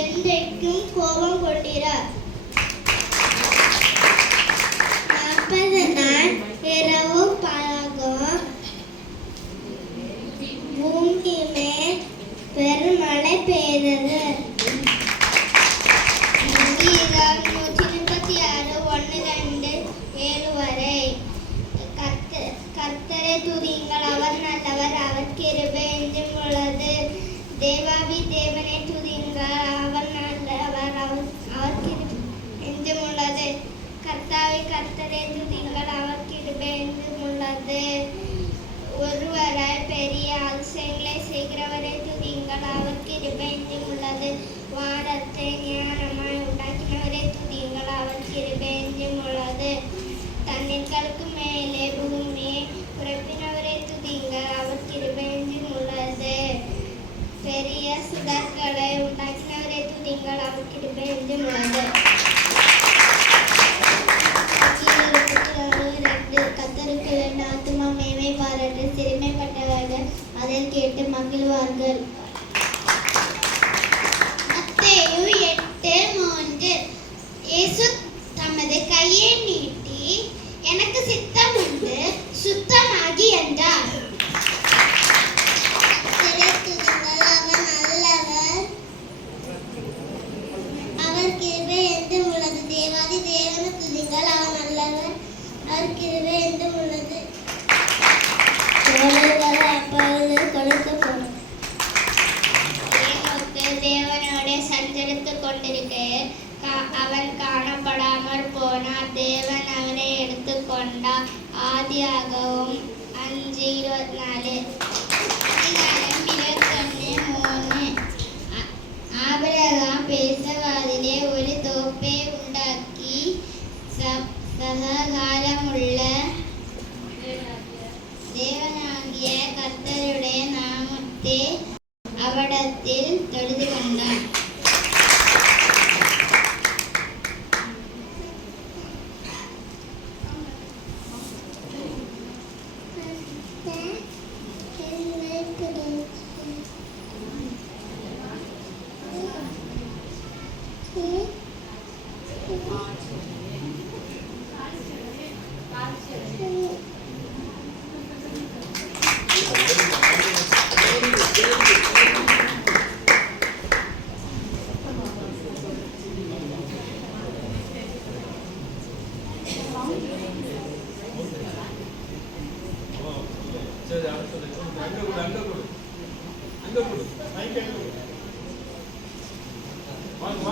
என்றைக்கும் கோபம் கொண்டிரார். 40 நாள் இரவு பகலும் பூமி மேல் பெருமழை பெய்தது. 136:1-7 வரை. கர்த்தரை துதியுங்கள், அவர் நல்லவர், அவர் கிருபை என்றும் உள்ளது. தேவாதி தேவனை துதியுங்கள், அவர் நல்லவர், அவர் கிருபை என்றும் உள்ளது. கர்த்தாவை கர்த்தரை துதியுங்கள், அவர் கிருபை என்றும் உள்ளது. ஒருவராய் பெரிய அதிசயங்களை செய்கிறவரை துதியுங்கள், அவர் கிருபை என்றும் உள்ளது. வானத்தை ஞானமாய் உண்டாக்கினவரை துதியுங்கள், அவர் கிருபை என்றும் உள்ளது. தண்ணீர்களுக்கு மேலே பூமியை உரப்பினவரை துதியுங்கள், அவர் கிருபை என்றும் உள்ளது. பெரிய சுடர்களை உண்டாக்கினவரை துதியுங்கள், அவர் கிருபை என்றும் உள்ளது. கர்த்தருக்கு வேண்ட ஆத்துமா மேன்மை பாராட்டு, சிறுமைப்பட்டவர்கள் அதை கேட்டு மகிழ்வார்கள். மத்தேயு 8:3. இயேசு தமது கையை நீட்டி, எனக்கு சித்தம் உண்டு, சுத்தமாகி என்றார். அவர் கிருபை என்றும் உள்ளது. தேவாதி தேவனை துதியுங்கள், அவர் நல்லவர், அவர் கிருபை என்றும் உள்ளது. அப்பொழுது கொடுக்கப்படும். தேவனோட சஞ்சரித்துக் கொண்டிருக்கையில் அவன் காணப்படாமற் போனார். தேவன் அவனை எடுத்துக்கொண்டார். ஆதியாகமம் 5:24. அதிகாரம் 21:3. ஆபிரகாம் பேசவாதிலே ஒரு தோப்பை உண்டாக்கி சககாலமுள்ள தேவனாகிய கர்த்தருடைய நாமத்தை அவரிடத்தில் தொழுது கொண்டான். வாங்க